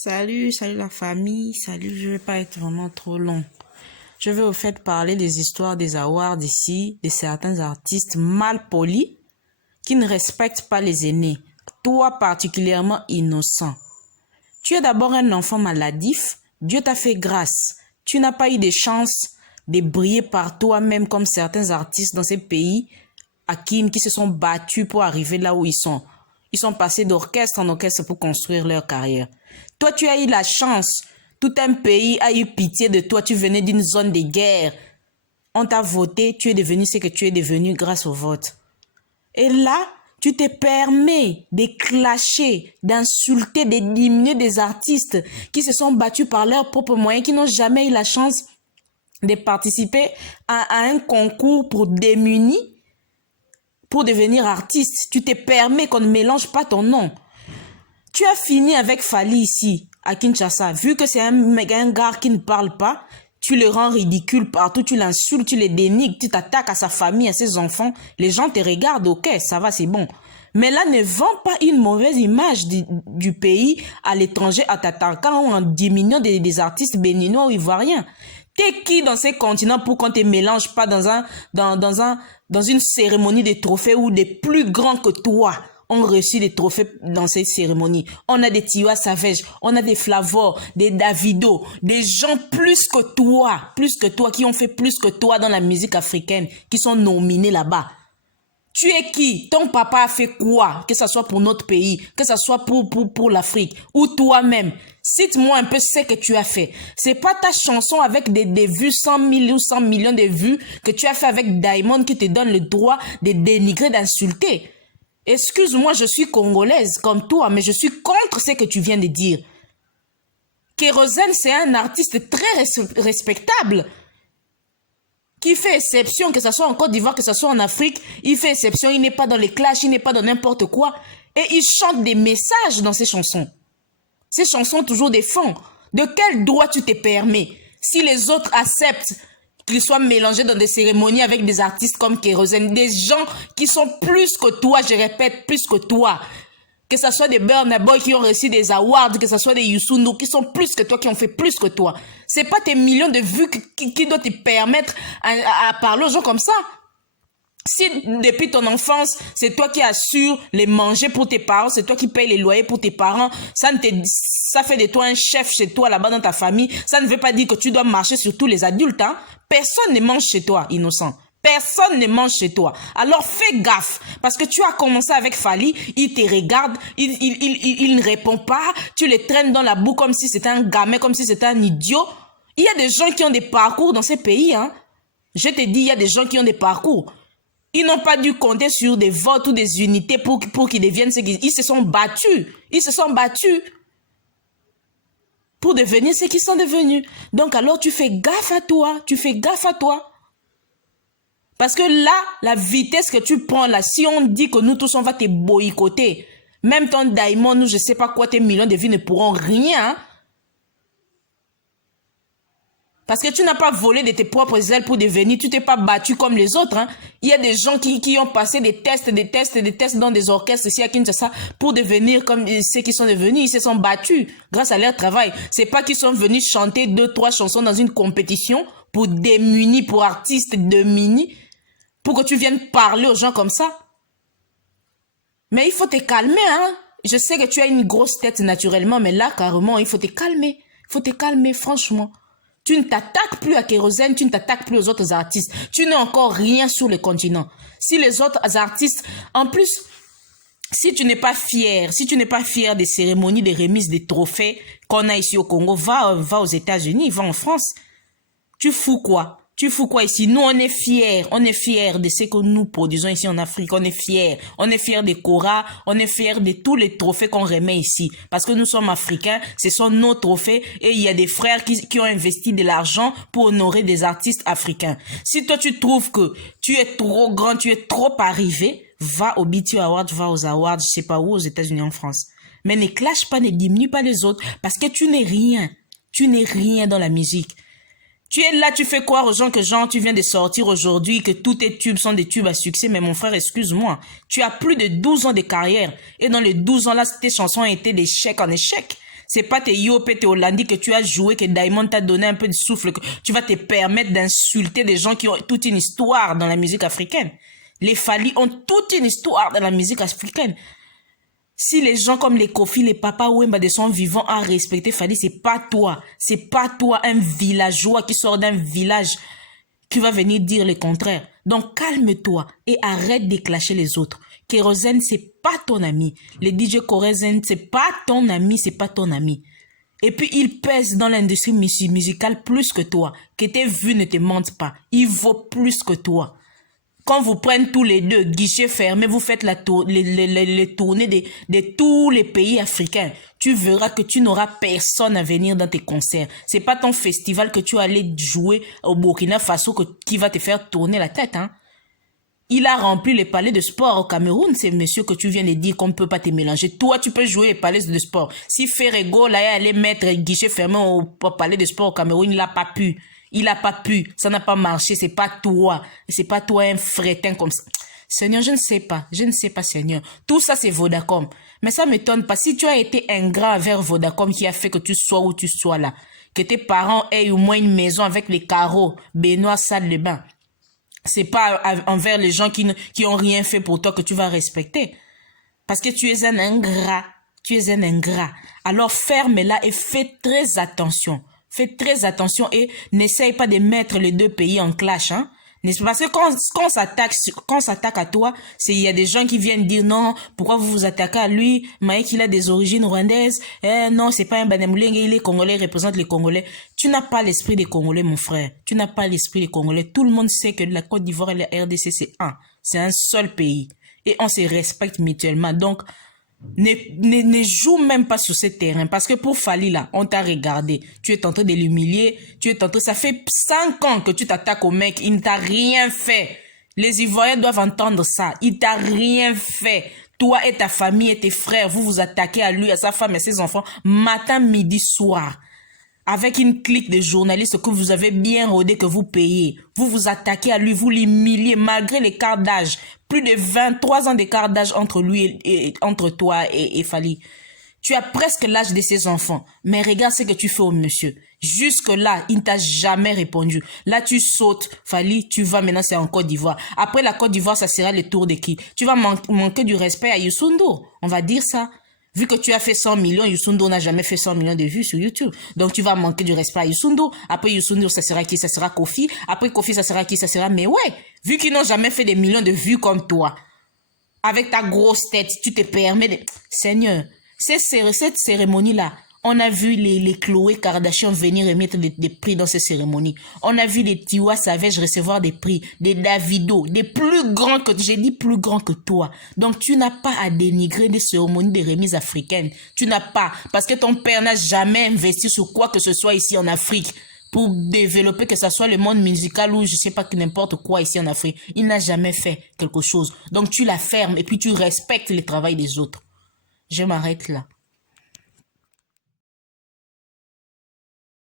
Salut la famille, salut, je vais pas être vraiment trop long. Je vais au fait parler des histoires des awards ici, de certains artistes mal polis qui ne respectent pas les aînés. Toi particulièrement innocent. Tu es d'abord un enfant maladif, Dieu t'a fait grâce. Tu n'as pas eu de chance de briller par toi-même comme certains artistes dans ces pays qui se sont battus pour arriver là où ils sont. Ils sont passés d'orchestre en orchestre pour construire leur carrière. Toi, tu as eu la chance. Tout un pays a eu pitié de toi. Tu venais d'une zone de guerre. On t'a voté. Tu es devenu ce que tu es devenu grâce au vote. Et là, tu te permets de clasher, d'insulter, de diminuer des artistes qui se sont battus par leurs propres moyens, qui n'ont jamais eu la chance de participer à un concours pour démunis, pour devenir artiste. Tu te permets qu'on ne mélange pas ton nom. Tu as fini avec Fally ici, à Kinshasa. Vu que c'est un gars qui ne parle pas, tu le rends ridicule partout, tu l'insultes, tu le dénigres, tu t'attaques à sa famille, à ses enfants. Les gens te regardent, ok, ça va, c'est bon. Mais là, ne vends pas une mauvaise image du pays à l'étranger en t'attaquant ou en diminuant des artistes béninois ou ivoiriens. T'es qui dans ces continents pour qu'on te mélange pas dans une cérémonie de trophées où des plus grands que toi ont reçu des trophées dans cette cérémonie. On a des Tiwa Savage, on a des Flavor, des Davido, des gens plus que toi, qui ont fait plus que toi dans la musique africaine, qui sont nominés là-bas. Tu es qui? Ton papa a fait quoi? Que ce soit pour notre pays, que ce soit pour l'Afrique, ou toi-même. Cite-moi un peu ce que tu as fait. C'est pas ta chanson avec des vues, 100 000 ou 100 millions de vues que tu as fait avec Diamond qui te donne le droit de dénigrer, d'insulter. Excuse-moi, je suis congolaise comme toi, mais je suis contre ce que tu viens de dire. Kérosène, c'est un artiste très respectable qui fait exception, que ce soit en Côte d'Ivoire, que ce soit en Afrique. Il fait exception, il n'est pas dans les clashs, il n'est pas dans n'importe quoi. Et il chante des messages dans ses chansons. Ces chansons toujours des fonds. De quel droit tu te permets? Si les autres acceptent qu'ils soient mélangés dans des cérémonies avec des artistes comme Kérosène, des gens qui sont plus que toi, je répète, plus que toi. Que ce soit des Burna Boy qui ont reçu des awards, que ce soit des Youssou N'Dour qui sont plus que toi, qui ont fait plus que toi. C'est pas tes millions de vues qui doivent te permettre à parler aux gens comme ça. Si depuis ton enfance, c'est toi qui assures les manger pour tes parents, c'est toi qui payes les loyers pour tes parents, ça fait de toi un chef chez toi là-bas dans ta famille, ça ne veut pas dire que tu dois marcher sur tous les adultes. Hein? Personne ne mange chez toi, innocent. Personne ne mange chez toi. Alors fais gaffe. Parce que tu as commencé avec Fally, il te regarde, il ne répond pas, tu le traînes dans la boue comme si c'était un gamin, comme si c'était un idiot. Il y a des gens qui ont des parcours dans ces pays. Hein? Je te dis, il y a des gens qui ont des parcours. Ils n'ont pas dû compter sur des votes ou des unités pour qu'ils deviennent ce qu'ils... Ils se sont battus. Ils se sont battus pour devenir ce qu'ils sont devenus. Donc alors tu fais gaffe à toi. Tu fais gaffe à toi. Parce que là, la vitesse que tu prends là, si on dit que nous tous on va te boycotter, même ton Diamond ou je sais pas quoi, tes millions de vues ne pourront rien. Hein? Parce que tu n'as pas volé de tes propres ailes pour devenir, tu t'es pas battu comme les autres. Hein. Il y a des gens qui ont passé des tests dans des orchestres ici à Kinshasa pour devenir comme ceux qui sont devenus. Ils se sont battus grâce à leur travail. C'est pas qu'ils sont venus chanter 2-3 chansons dans une compétition pour démunis, pour artistes démunis, pour que tu viennes parler aux gens comme ça. Mais il faut te calmer. Hein. Je sais que tu as une grosse tête naturellement, mais là, carrément, il faut te calmer. Il faut te calmer, franchement. Tu ne t'attaques plus à Kérosène, tu ne t'attaques plus aux autres artistes. Tu n'es encore rien sur le continent. Si les autres artistes, en plus, si tu n'es pas fier des cérémonies, des remises, des trophées qu'on a ici au Congo, va aux États-Unis, va en France. Tu fous quoi? Tu fous quoi ici? Nous, on est fiers de ce que nous produisons ici en Afrique. On est fiers des Cora, on est fiers de tous les trophées qu'on remet ici. Parce que nous sommes africains, ce sont nos trophées et il y a des frères qui ont investi de l'argent pour honorer des artistes africains. Si toi, tu trouves que tu es trop grand, tu es trop arrivé, va au BET Awards, va aux Awards, je sais pas où, aux États-Unis, en France. Mais ne clash pas, ne diminue pas les autres parce que tu n'es rien. Tu n'es rien dans la musique. Tu es là, tu fais croire aux gens que genre tu viens de sortir aujourd'hui, que tous tes tubes sont des tubes à succès, mais mon frère, excuse-moi, tu as plus de 12 ans de carrière, et dans les 12 ans là, tes chansons ont été d'échec en échec. C'est pas tes Yop et tes Hollandi que tu as joué, que Diamond t'a donné un peu de souffle, que tu vas te permettre d'insulter des gens qui ont toute une histoire dans la musique africaine. Les Fally ont toute une histoire dans la musique africaine. Si les gens comme les Kofi, les Papa Wemba de son vivant à respecter Fally, c'est pas toi. C'est pas toi, un villageois qui sort d'un village qui va venir dire le contraire. Donc calme-toi et arrête d'éclacher les autres. Kérosène, c'est pas ton ami. Les DJ Kérosène, c'est pas ton ami, c'est pas ton ami. Et puis, il pèse dans l'industrie musicale plus que toi. Que tes vues ne te mentent pas. Il vaut plus que toi. Quand vous prenez tous les deux, guichets fermés, vous faites les tournées de tous les pays africains. Tu verras que tu n'auras personne à venir dans tes concerts. C'est pas ton festival que tu vas aller jouer au Burkina Faso qui va te faire tourner la tête, hein. Il a rempli les palais de sport au Cameroun, c'est monsieur que tu viens de dire qu'on ne peut pas te mélanger. Toi, tu peux jouer les palais de sport. Si Ferrego, là, allait mettre guichet fermé au palais de sport au Cameroun, il n'a pas pu. Il n'a pas pu. Ça n'a pas marché. C'est pas toi. C'est pas toi un fretin comme ça. Seigneur, je ne sais pas. Je ne sais pas, Seigneur. Tout ça, c'est Vodacom. Mais ça m'étonne pas. Si tu as été ingrat vers Vodacom qui a fait que tu sois où tu sois là, que tes parents aient au moins une maison avec les carreaux, baignoire, salle de bain, c'est pas envers les gens qui ont rien fait pour toi que tu vas respecter. Parce que tu es un ingrat. Tu es un ingrat. Alors ferme-la et fais très attention. Fais très attention et n'essaye pas de mettre les deux pays en clash, hein. Parce que quand on s'attaque à toi, il y a des gens qui viennent dire non, pourquoi vous vous attaquez à lui, mais qu'il a des origines rwandaises, non, c'est pas un Banemoulingue, il est congolais, il représente les Congolais. Tu n'as pas l'esprit des Congolais, mon frère. Tu n'as pas l'esprit des Congolais. Tout le monde sait que la Côte d'Ivoire et la RDC, c'est un seul pays. Et on se respecte mutuellement. Donc, ne joue même pas sur ce terrain parce que pour Fally là, on t'a regardé, tu es en train de l'humilier, ça fait 5 ans que tu t'attaques au mec, il ne t'a rien fait. Les Ivoiriens doivent entendre ça, il t'a rien fait. Toi et ta famille et tes frères, vous vous attaquez à lui, à sa femme et ses enfants, matin, midi, soir. Avec une clique de journalistes que vous avez bien rodé, que vous payez. Vous vous attaquez à lui, vous l'humiliez malgré l'écart d'âge. Plus de 23 ans d'écart d'âge entre lui et entre toi et Fally. Tu as presque l'âge de ses enfants. Mais regarde ce que tu fais au monsieur. Jusque-là, il ne t'a jamais répondu. Là, tu sautes. Fally, tu vas maintenant, c'est en Côte d'Ivoire. Après la Côte d'Ivoire, ça sera le tour de qui? Tu vas manquer du respect à Youssou N'Dour. On va dire ça. Vu que tu as fait 100 millions, Youssou N'Dour n'a jamais fait 100 millions de vues sur YouTube. Donc, tu vas manquer du respect à Youssou N'Dour. Après Youssou N'Dour, ça sera qui? Ça sera Kofi. Après Kofi, ça sera qui? Ça sera... Mais ouais, vu qu'ils n'ont jamais fait des millions de vues comme toi, avec ta grosse tête, tu te permets de... Seigneur, cette cérémonie-là, on a vu les Khloé Kardashian venir remettre des prix dans ces cérémonies. On a vu les Tiwa Savage recevoir des prix, des Davido, des plus grands que... J'ai dit plus grands que toi. Donc, tu n'as pas à dénigrer des cérémonies de remises africaines. Tu n'as pas. Parce que ton père n'a jamais investi sur quoi que ce soit ici en Afrique pour développer que ce soit le monde musical ou je sais pas n'importe quoi ici en Afrique. Il n'a jamais fait quelque chose. Donc, tu la fermes et puis tu respectes le travail des autres. Je m'arrête là.